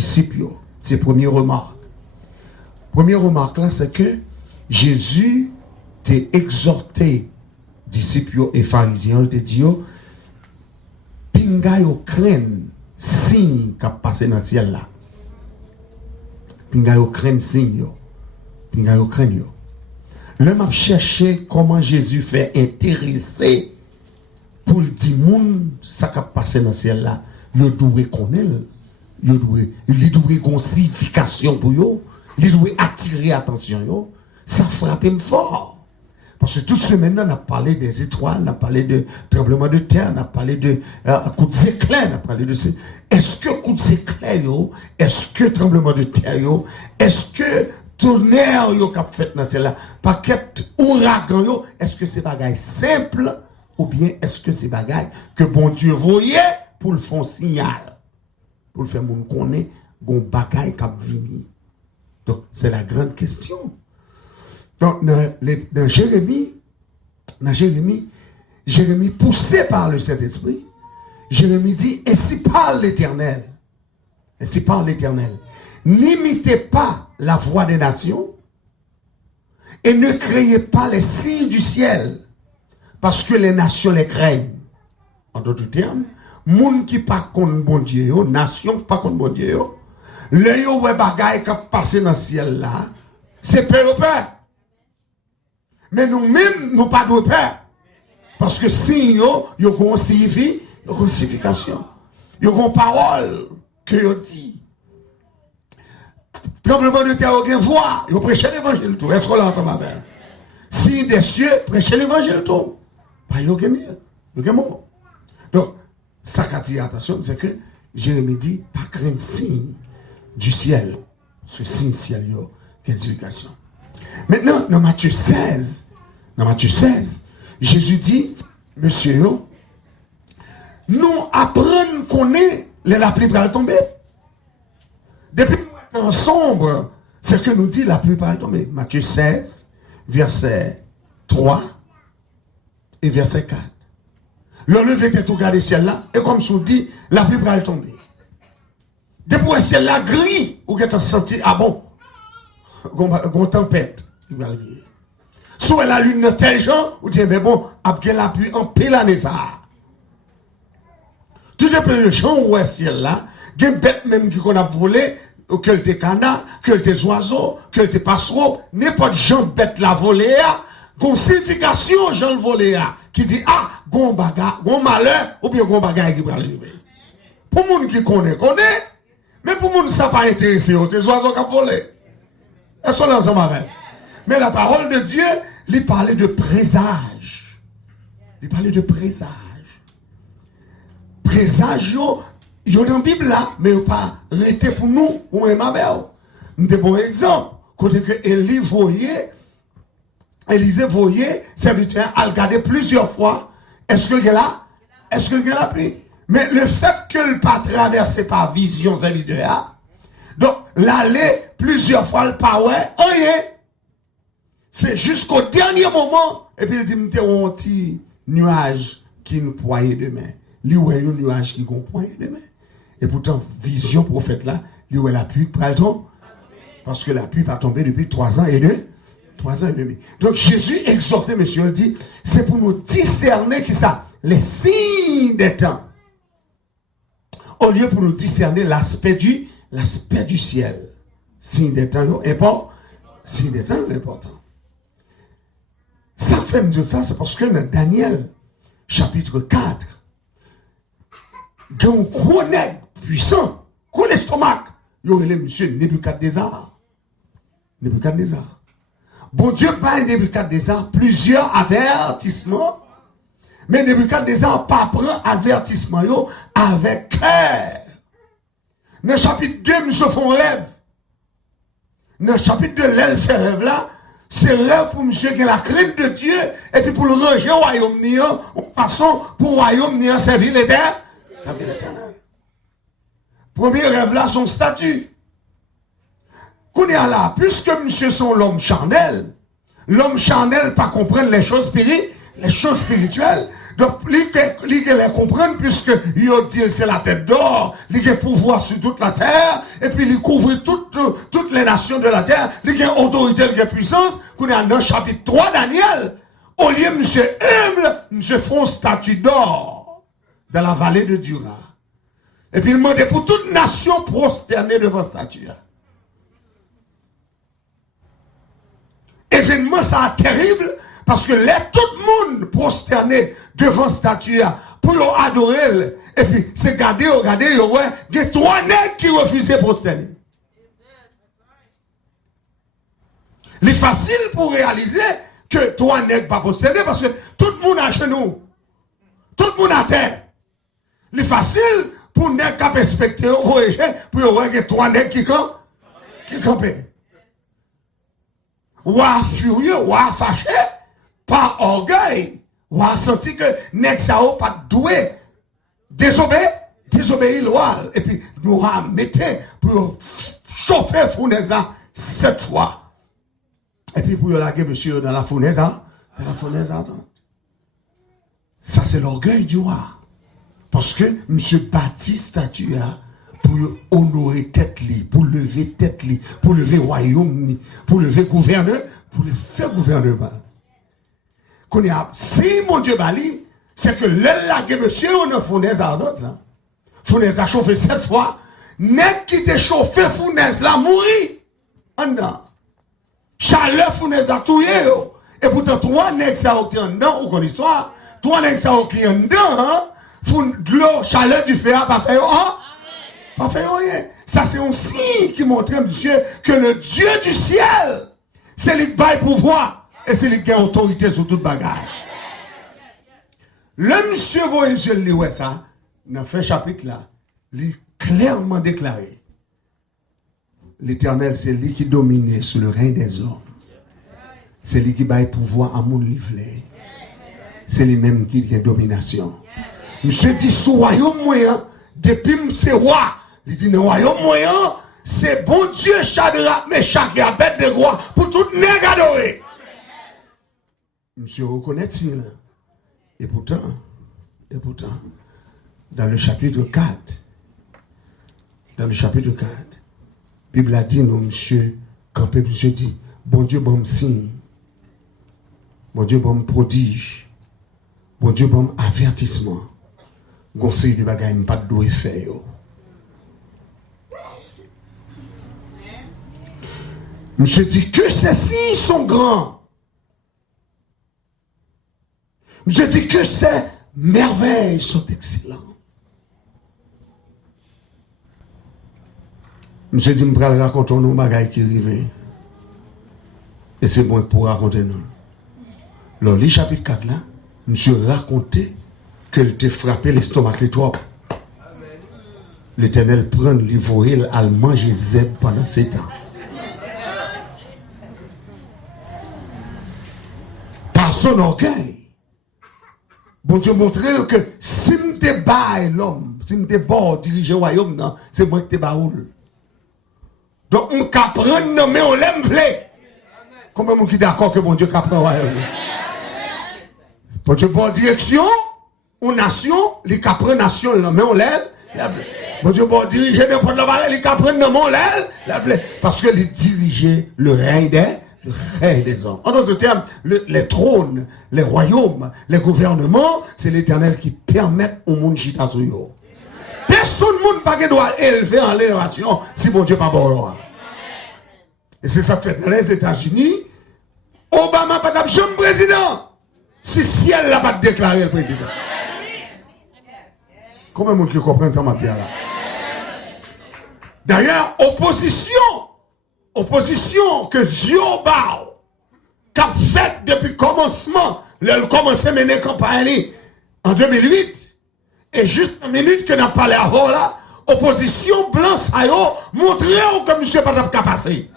disciples. C'est la première remarque. Première remarque là, c'est que Jésus t'a exhorté, disciples et pharisiens, te dit, pinga yo craint signe qui a passé dans le ciel là. Pinga yo craint signe yo. Pinga yo craint yo. L'homme a cherché comment Jésus fait intéresser pour le dire moun ça qui a passé dans le ciel là. Il doit connaître. Il doit une signification pour yo. Il doit attirer attention yo. Ça frappe fort. Parce que toute semaine, on a parlé des étoiles, on a parlé de tremblement de terre, on a parlé de coups d'éclair, on a parlé de ça. Est-ce que coups d'éclair, est-ce que tremblement de terre, est-ce que tonnerre, qui a fait dans celle-là, paquet ouragan, est-ce que c'est bagaille simple, ou bien est-ce que c'est bagaille que bon Dieu voyait pour le faire signal, pour le faire moun connaît, gon bagaille qui a venu. Donc, c'est la grande question. Donc, dans Jérémie, poussé par le Saint-Esprit, Jérémie dit, ainsi parle l'Éternel. Ainsi parle l'Éternel. N'imitez pas la voix des nations et ne créez pas les signes du ciel, parce que les nations les craignent. En d'autres termes, moun qui pas contre bon Dieu, nation pas contre bon Dieu, le yo ouais bagaille qui passé dans le ciel là, c'est peur. Mais nous-mêmes, nous pas de peur. Parce que si yo ont signifié, yo ont signification. Yo ont parole que yo dit. Tremblement de terre, yo voix, yo prêche l'évangile tout. Est-ce qu'on l'a ensemble avec? Si des cieux, prêche l'évangile tout. Pas yo gen mieux. Yo gen mort. Donc, ça qu'a dit attention, c'est que Jérémie dit, pas craindre signe du ciel. Ce signe ciel yo, qu'éducation. Maintenant, dans Matthieu 16, Jésus dit, monsieur, nous apprenons qu'on est la pluie va tomber. Depuis le temps sombre, c'est que nous dit la pluie va tomber. Matthieu 16, verset 3 et verset 4. Le lever que tout regarde le ciel là, et comme ça dit, la pluie va tomber. Depuis le ciel là gris, vous avez senti, ah bon, une tempête. Soit la lune de tel genre, vous dites, mais bon, après la pluie, en pile l'année ça. Tout dépend de gens où est ciel là, il y a des bêtes même qui qu'on a volé, que des canards, que des oiseaux, que des passereaux, n'importe gens bête la volée, gon signification, gens le volé, qui dit, ah, gon bagarre, gon malheur, ou bien gon bagarre qui va arriver. Pour les gens qui connaissent, mais pour les gens qui ne sont pas intéressés, c'est les oiseaux qui ont volé. Elles sont ensemble avec. Mais la parole de Dieu, il parlait de présage. Il parlait de présage. Présage, il y a dans la Bible là, mais il n'y a pas arrêté pour nous, ou même avec vous. Nous avons un exemple. Côté que Élisée voyait, serviteur, à regarder plusieurs fois. Est-ce qu'il y a là? Est-ce qu'il y a la pluie? Mais le fait que le pas traversé par vision serviteur, donc, l'aller plusieurs fois, le pas ouais, rien. C'est jusqu'au dernier moment. Et puis il dit, nous avons un petit nuage qui nous poigne demain. Lui, ouais, un nuage qui nous poigne demain. Et pourtant, vision prophète là, lui, ouais, la pluie pas le temps. Parce que la pluie va tomber depuis 3 ans et demi. 3 ans et demi. Donc, Jésus exhortait, monsieur, il dit, c'est pour nous discerner qui ça, les signes des temps. Au lieu pour nous discerner l'aspect du ciel. Signe des temps important. Signe des temps important. Ça fait me dire ça, c'est parce que dans Daniel, chapitre 4, il y a un gros nègre puissant, gros l'estomac. Il y aurait le monsieur Nebuchadnezzar. Bon Dieu parle Nebuchadnezzar plusieurs avertissements, mais Nebuchadnezzar pas prend avertissement avec cœur. Dans le chapitre 2, nous se font rêve. Dans le chapitre 2, l'elle fait rêve là, c'est rêve pour monsieur qui a la crainte de Dieu, et puis pour le rejet au royaume néant, en façon pour le royaume néant servir l'éternel. Premier rêve là, son statut. Qu'on est là, puisque monsieur sont l'homme charnel pas comprendre les choses spirituelles. Donc, il les comprendre puisque il dit c'est la tête d'or, il a pouvoir sur toute la terre, et puis il couvre toutes les nations de la terre, il a autorité, il a puissance, qu'on est dans le chapitre 3 Daniel. Au lieu, monsieur humble, monsieur font statue d'or dans la vallée de Dura. Et puis il demandait pour toute nation prosternée devant statue. Événement, ça est terrible, parce que là, tout le monde prosterné devant statue pour adorer. Et puis, c'est garder, ouais, il y a 3 nègres qui refusaient de prosterner. C'est facile pour réaliser que 3 nègres pas prosterner parce que tout le monde a chez nous. Tout le monde a terre. C'est facile pour nègres qui respecter, pour voir qu'il y a 3 nègres qui campent. Ou à furieux, ou à fâché, par orgueil, ou à senti que nèg sa ou pas doué, désobéir loi, et puis nous a mettre pour chauffer fournaise 7 fois. Et puis pour laguer monsieur dans la fournaise, ça c'est l'orgueil du roi. Parce que monsieur bâtit statue pour honorer tête li, pour lever tête li, pour lever royaume, pour lever gouverneur, pour le faire gouvernement. Qu'on y a, si mon Dieu bali, c'est que l'air monsieur, on a fournaise à l'autre là. Fournaise a chauffé 7 fois. Net qui te chauffé fournaise là, mourir. En dedans. Chaleur fournaise a touillé. Et pourtant, 3 nègres ça ont en dedans, ou qu'on histoire. 3 nègres ça ont en dedans, de l'eau, chaleur du fer, pas fait, pas fait rien. Ça, c'est un signe qui montre, monsieur, que le Dieu du ciel, c'est lui qui baille pouvoir et c'est lui qui a autorité sur toute bagarre. Le monsieur, voyez, je le lis, ça, dans le chapitre là, il clairement déclaré. L'Éternel, c'est lui qui domine sur le règne des hommes. C'est lui qui baille pouvoir à mon livret. C'est lui-même qui a domination. Monsieur dit, sous royaume moyen, depuis c'est roi. Il dit, le royaume moyen, c'est bon Dieu, Shadrach, Meshach et Abednego pour tout nègre adoré. Monsieur reconnaît ça. Et pourtant, dans le chapitre 4, la Bible a dit, non, monsieur, quand monsieur dit, bon Dieu, bon signe, bon Dieu, bon prodige, bon Dieu, bon avertissement. Conseil du bagage, pas de doigt fait. Monsieur dit que ces signes sont grands. Monsieur dit que ces merveilles sont excellentes. Monsieur dit, je vais raconter nos bagages qui arrivent. Et c'est bon pour raconter nous. Dans le chapitre 4 là, monsieur racontait qu'elle t'a frappé l'estomac les trop. L'Éternel prend l'ivoire à manger zèbre pendant 7 ans. Par son orgueil, bon Dieu montrait que si je te bats l'homme, si je te bats diriger le royaume, c'est moi qui te bats. Donc on peut prendre, mais on l'aime. Comment on est d'accord que bon Dieu peut prendre le royaume? Bon Dieu prend direction, aux nations, les capres nations, mais on lève. Bon Dieu, bon diriger n'importe la vallée, les capres non, on lève. Parce que les diriger le règne des hommes. En d'autres termes, les trônes, les royaumes, les gouvernements, c'est l'Éternel qui permet au monde chita sur yo. Personne ne peut doit élever en l'élévation si bon Dieu pas bon. Et c'est ça que fait dans les États-Unis. Obama pas de jamais président. Si ciel n'a pas déclaré le président. Comment est-ce que vous comprenez ça, matière là? D'ailleurs, opposition que Ziobao, qu'a fait depuis le commencement, le commencé à mener campagne en 2008, et juste une minute que nous avons parlé avant là, opposition blanche a montré que monsieur pas de passer.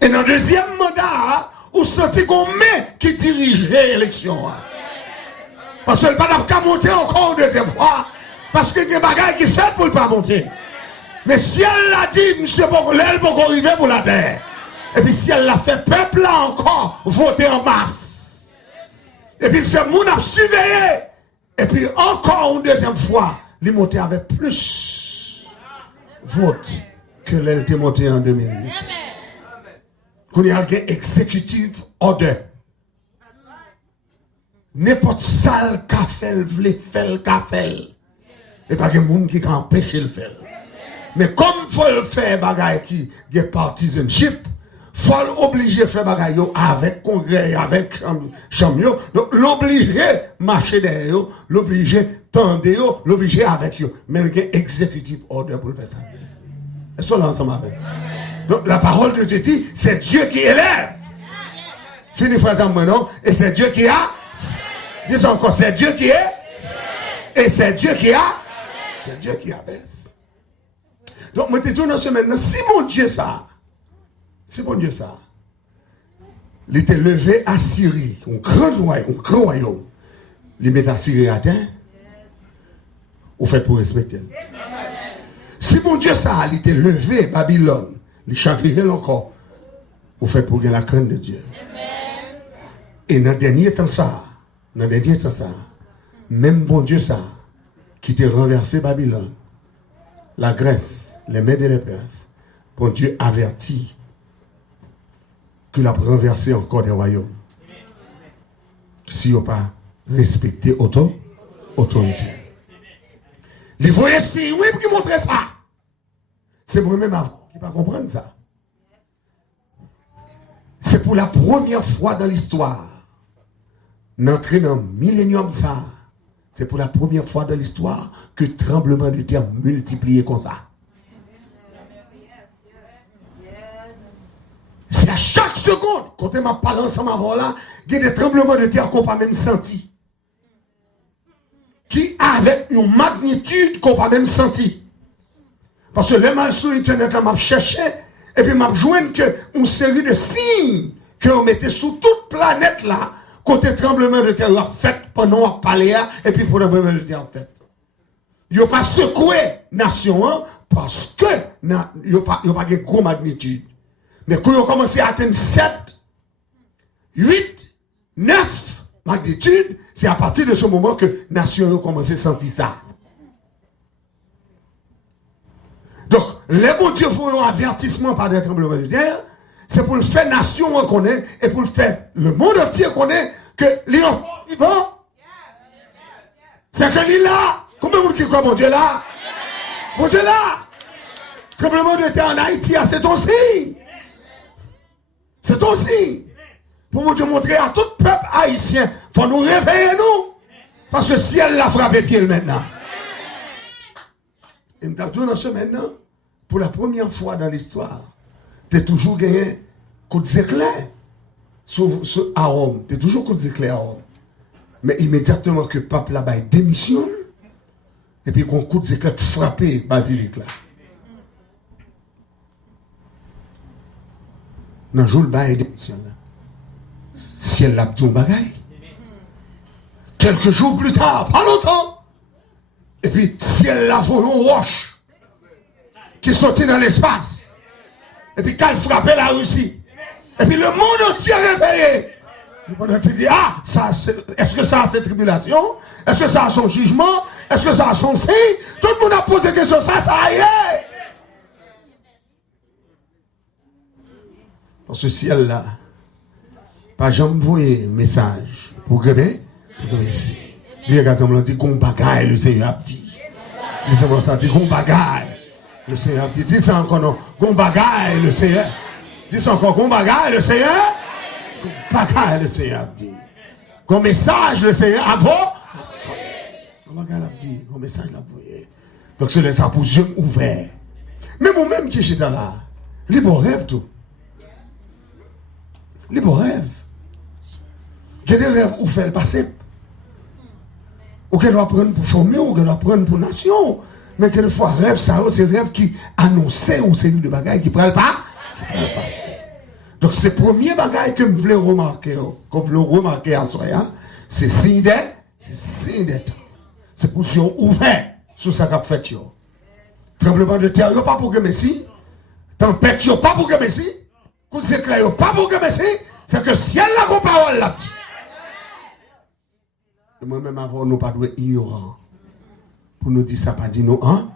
Et dans le deuxième mandat, vous sentez qu'on met qui dirigeait l'élection. Parce que le pas de monter encore une deuxième fois. Parce que il y a des bagages qui fait pour ne pas monter. Mais si elle l'a dit, monsieur, l'aile pour arriver pour la terre. Et puis si elle l'a fait, peuple là encore, voter en masse. Et puis il fait mon a surveillé. Et puis encore une deuxième fois, il monté avec plus vote que l'elle était montée en 2008. Qu'on y a un exécutif order. N'importe salle qu'a fait, vle fait, qu'a fait. Et pas de monde qui empêche le faire. Mais comme il faut le faire bagaille qui est partisanship, faut l'obliger à faire bagaille avec congrès, avec chambre. Donc l'obliger marcher derrière, l'obliger tendre, l'obliger avec eux. Mais il y a un exécutif order pour le faire ça. Est-ce qu'on est ensemble avec? Donc la parole de Dieu dit, c'est Dieu qui élève. Fini phrase en non? Et c'est Dieu qui a. Dis encore, c'est Dieu qui est. Et c'est Dieu qui a. C'est Dieu qui abaisse. Donc, moi, je te dis dans ce maintenant, si mon Dieu ça, il était levé à Syrie, un grand royaume, il met à Syrie à terre, ou fait pour respecter. Si mon Dieu ça, il était levé à Babylone, il chavirait encore, ou fait pour gagner la crainte de Dieu. Et dans le dernier temps ça, même bon Dieu ça, qui t'a renversé Babylone, la Grèce, les Mèdes et les Perses, bon Dieu avertit qu'il a renversé encore des royaumes. Si on n'a pas respecté autorité. Les voyez si, oui, qui montrer ça. C'est moi-même qui ne pas comprendre ça. C'est pour la première fois dans l'histoire, d'entrer dans le millénium ça. C'est pour la première fois dans l'histoire que le tremblement de terre multiplié comme ça. C'est à chaque seconde, quand on m'a parlé ensemble avant là, il y a des tremblements de terre qu'on n'a pas même senti. Qui avec une magnitude qu'on n'a pas même senti. Parce que les mal sur Internet, m'a cherché, et puis m'a joint une série de signes qu'on mettait sur toute planète là, côté tremblement de terre a fait pendant qu'on parlait, et puis pour le tremblement de terre fait. Il n'y a pas secoué nation parce que il n'y a pas de gros magnitude. Mais quand ils ont commencé à atteindre 7, 8, 9 magnitudes, c'est à partir de ce moment que la nation a commencé à sentir ça. Donc, les bons dieux font un avertissement par des tremblements de terre, c'est pour le faire nation reconnaître et pour le faire le monde entier reconnaître que les enfants vivants, c'est que l'île là. Combien de monde qui croit mon Dieu là? Mon Dieu là! Tremblement de terre en Haïti, c'est ton signe. C'est ton signe. Pour vous montrer à tout peuple haïtien, il faut nous réveiller nous. Parce que le ciel l'a frappé pied maintenant. Et nous avons dans ce maintenant, pour la première fois dans l'histoire, tu as toujours gagné coup d'éclair à Rome. Tu as toujours coup d'éclair à Rome. Mais immédiatement que le peuple là-bas démissionne, et puis qu'on coup d'éclair frappé basilique là. Dans le jour le bail démissionne. Ciel l'a dit un bagaille. Quelques jours plus tard, pas longtemps. Et puis ciel l'a volé une roche qui sortit dans l'espace. Et puis qu'elle frappait la Russie. Et puis le monde entier réveillé. Le monde entier dit, ah, est-ce que ça a ses tribulations? Est-ce que ça a son jugement? Est-ce que ça a son signe? Tout le monde a posé question, ça y est. Dans ce ciel-là, pas jamais envoyé message pour gagner. Ici. Lui, regarde, on dit qu'on bagaille, le Seigneur a dit. Il dit qu'on bagaille, le Seigneur a dit. Dis ça encore, non. Qu'on bagaille, le Seigneur. Dis ça encore, qu'on bagaille, le Seigneur. Qu'on bagaille, le Seigneur a dit. Qu'on message, le Seigneur a dit. Qu'on bagaille, a dit. Qu'on message, l'a envoyé. Donc, c'est les pour yeux ouverts. Mais moi-même qui suis là, les beaux rêves, tout. Les beaux rêves. Il y a des rêves où faire le passé. Ou qu'elle doit prendre pour former, ou qu'elle doit prendre pour nation. Mais quelquefois, rêve, ça, c'est rêve qui annonçait une série de bagailles qui ne prennent pas le passé. Donc, c'est le premier bagaille que je voulais remarquer, qu'on voulait remarquer à soi, c'est signe des temps. C'est pour si on ouvert sur ça qu'a fait. Tremblement de terre, il n'y a pas pour que Messi. Tempête, il n'y a pas pour que Messi. Coup d'éclair, il n'y a pas pour que Messi. C'est que ciel la parole là. Moi-même, avant, nous pas doué ignorant. Pour nous dire ça, pas dit nous, hein?